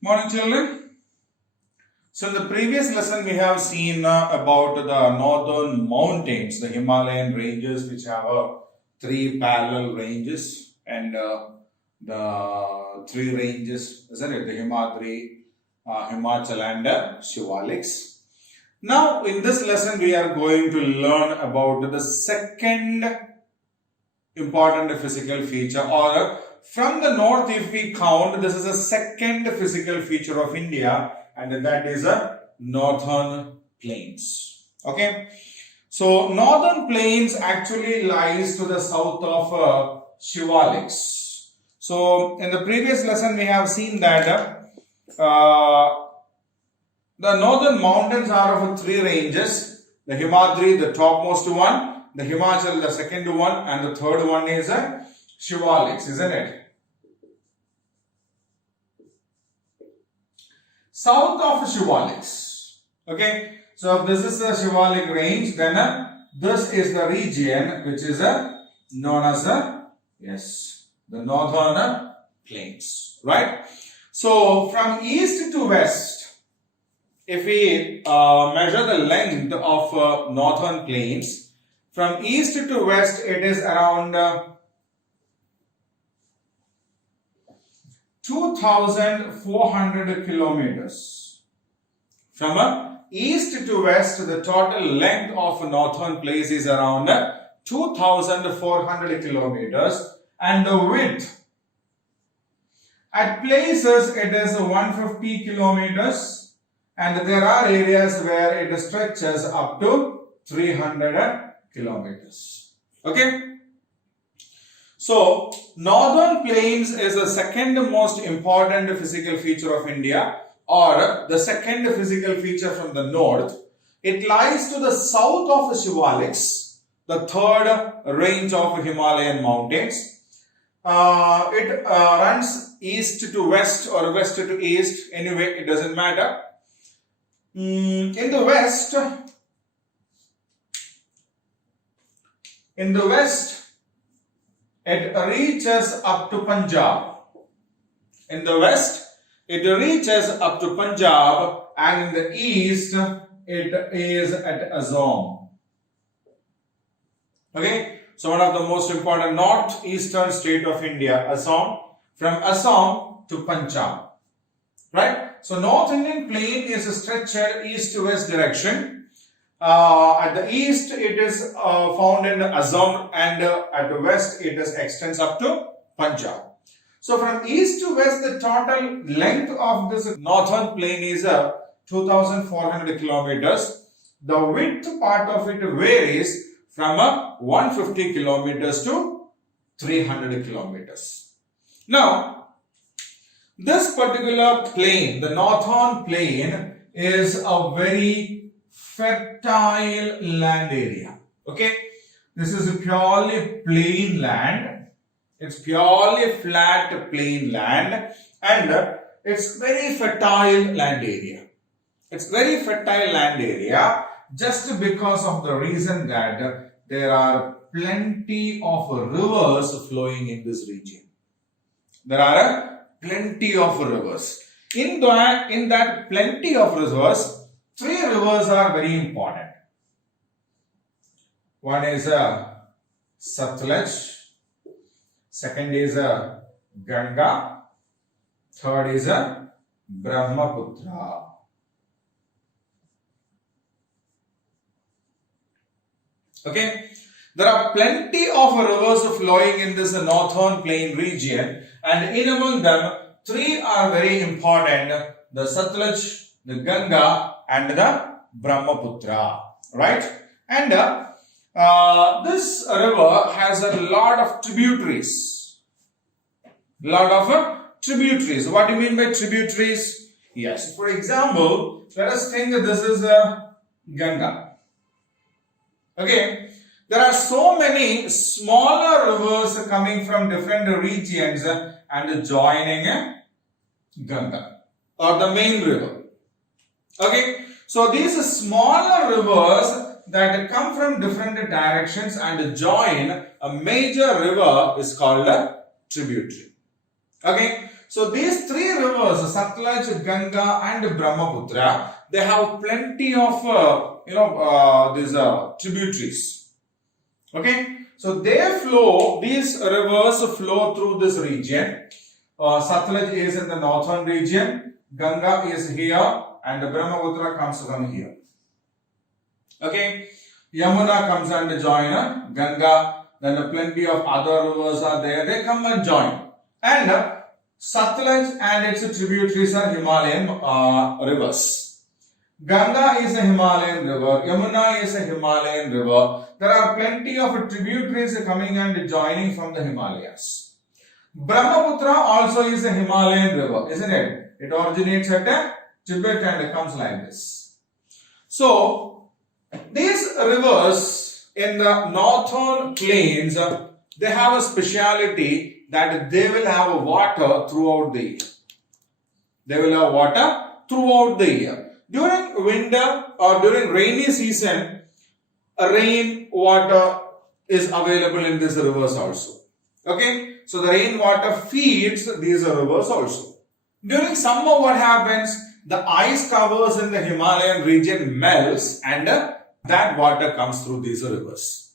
Morning children. So in the previous lesson we have seen about the northern mountains, the Himalayan ranges, which have three parallel ranges and the three ranges, isn't it? The Himadri, Himachal and Shivaliks. Now in this lesson we are going to learn about the second important physical feature, or from the north if we count, this is a second physical feature of India, and that is a northern plains. Okay, so northern plains actually lies to the south of Shivaliks. So in the previous lesson we have seen that the northern mountains are of three ranges: the Himadri, the topmost one; the Himachal, the second one; and the third one is a Shivaliks, isn't it? South of Shivaliks. Okay, so if this is the Shivalik range, then this is the region which is known as the northern plains, right? So from east to west, if we measure the length of northern plains, from east to west it is around 2,400 kilometers. From east to west, the total length of northern plains is around 2,400 kilometers, and the width at places it is 150 kilometers, and there are areas where it stretches up to 300 kilometers. Okay. So, northern plains is the second most important physical feature of India, or the second physical feature from the north. It lies to the south of Shivaliks, the third range of Himalayan mountains. It runs east to west or west to east, anyway it doesn't matter. In the west, it reaches up to Punjab. In the west, it reaches up to Punjab, and in the east, it is at Assam. Okay, so one of the most important northeastern state of India, Assam, from Assam to Punjab. Right? So North Indian plain is stretched east to west direction. At the east it is found in Assam, and at the west it extends up to Punjab. So from east to west the total length of this northern plain is 2,400 kilometers. The width part of it varies from 150 kilometers to 300 kilometers. Now this particular plain, the northern plain, is a very fertile land area. Okay, this is a purely plain land. It's purely flat plain land, and it's very fertile land area. It's very fertile land area just because of the reason that there are plenty of rivers flowing in this region. There are plenty of rivers. In that plenty of rivers, three rivers are very important. One is Satluj, second is Ganga, third is Brahmaputra. Okay, there are plenty of rivers flowing in this northern plain region, and in among them, three are very important: the Satluj, the Ganga, and the Brahmaputra, right? And this river has a lot of tributaries. What do you mean by tributaries? Yes, for example, let us think that this is Ganga. Okay, there are so many smaller rivers coming from different regions and joining Ganga, or the main river. Okay, so these smaller rivers that come from different directions and join a major river is called a tributary. Okay, So these three rivers, Satluj, Ganga and Brahmaputra, they have plenty of these tributaries. Okay, so these rivers flow through this region. Satluj is in the northern region, Ganga is here, and Brahmaputra comes from here. Okay, Yamuna comes and join Ganga, then plenty of other rivers are there, they come and join. And Satluj and its tributaries are Himalayan rivers. Ganga is a Himalayan river, Yamuna is a Himalayan river. There are plenty of tributaries coming and joining from the Himalayas. Brahmaputra also is a Himalayan river, isn't it? It originates at Tibet and comes like this. So, these rivers in the northern plains, they have a speciality that they will have water throughout the year. They will have water throughout the year. During winter or during rainy season, rain water is available in these rivers also. Okay, so the rainwater feeds these rivers also. During summer, what happens? The ice covers in the Himalayan region melts and that water comes through these rivers.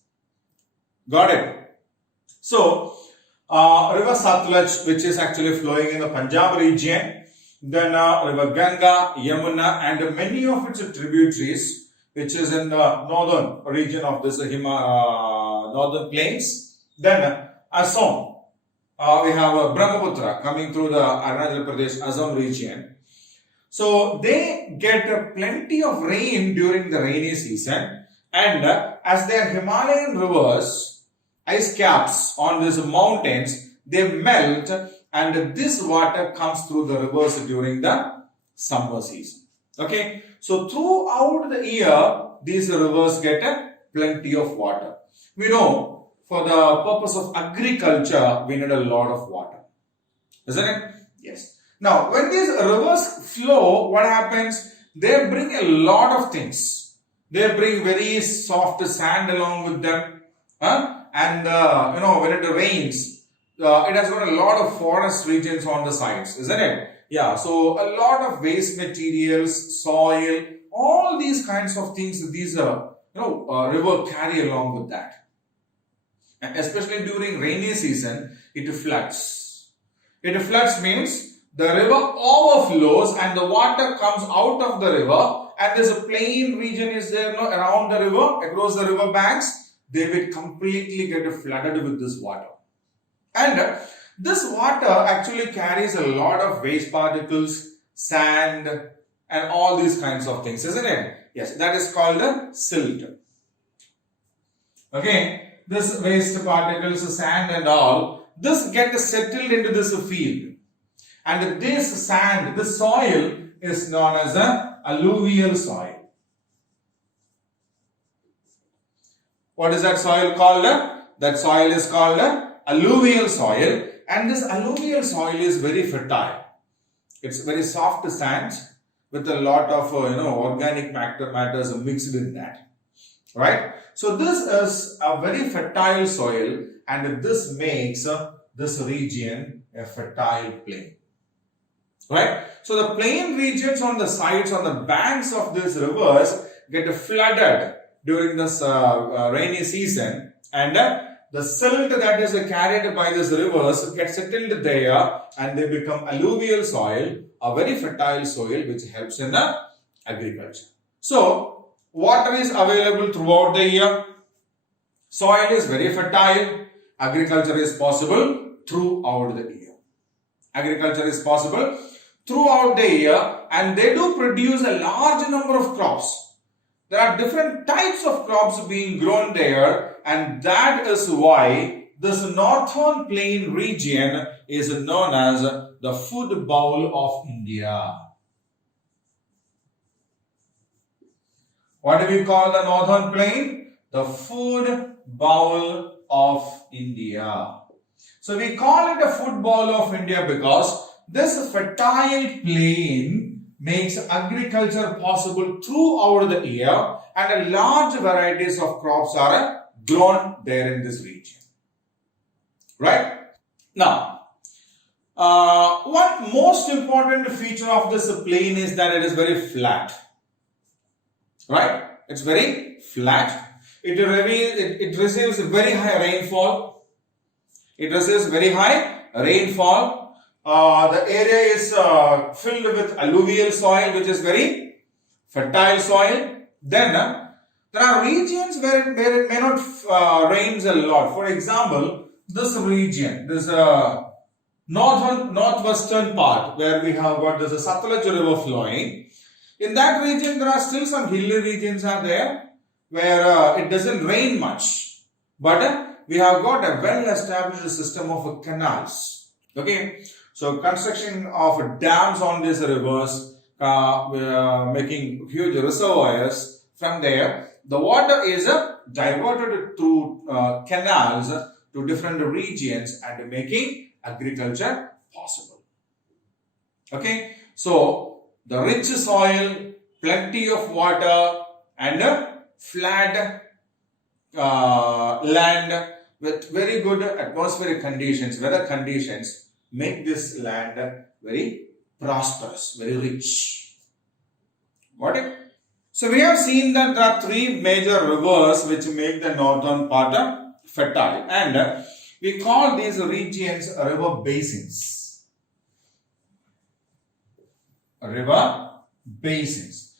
Got it? So, river Satluj, which is actually flowing in the Punjab region, then river Ganga, Yamuna and many of its tributaries, which is in the northern region of this northern plains. Then Assam, we have Brahmaputra coming through the Arunachal Pradesh, Assam region. So they get plenty of rain during the rainy season, and as they are Himalayan rivers, ice caps on these mountains, they melt and this water comes through the rivers during the summer season. Okay, so throughout the year, these rivers get plenty of water. We know for the purpose of agriculture, we need a lot of water. Isn't it? Yes. Now, when these rivers flow, what happens? They bring a lot of things. They bring very soft sand along with them. And when it rains, it has got a lot of forest regions on the sides, isn't it? Yeah, so a lot of waste materials, soil, all these kinds of things, these river carry along with that. And especially during rainy season, it floods. It floods means the river overflows and the water comes out of the river, and there's a plain region is there around the river, across the river banks. They will completely get flooded with this water. And this water actually carries a lot of waste particles, sand, and all these kinds of things, isn't it? Yes, that is called a silt. Okay, this waste particles, sand and all, this gets settled into this field. And this sand, this soil is known as a alluvial soil. What is that soil called? That soil is called alluvial soil, and this alluvial soil is very fertile. It's very soft sand with a lot of organic matters mixed in that. Right? So this is a very fertile soil, and this makes this region a fertile plain. Right? So the plain regions on the sides, on the banks of these rivers get flooded during this rainy season, and the silt that is carried by these rivers gets settled there and they become alluvial soil, a very fertile soil which helps in the agriculture. So, water is available throughout the year, soil is very fertile, agriculture is possible throughout the year. Agriculture is possible throughout the year, and they do produce a large number of crops. There are different types of crops being grown there, and that is why this northern plain region is known as the food bowl of India. What do we call the northern plain? The food bowl of India. So we call it a food bowl of India because this fertile plain makes agriculture possible throughout the year, and a large varieties of crops are grown there in this region. Right? Now, One most important feature of this plain is that it is very flat. Right? It's very flat. It receives very high rainfall. It receives very high rainfall. The area is filled with alluvial soil, which is very fertile soil. Then there are regions where it may not rains a lot. For example, this region, this northwestern part where we have got this Satluj river flowing. In that region, there are still some hilly regions are there where it doesn't rain much. But we have got a well-established system of canals. Okay, so construction of dams on these rivers, making huge reservoirs. From there, the water is diverted through canals to different regions and making agriculture possible. Okay, so the rich soil, plenty of water, and flat land with very good atmospheric conditions, weather conditions, make this land very prosperous, very rich. Got it? So we have seen that there are three major rivers which make the northern part fertile, and we call these regions river basins. River basins.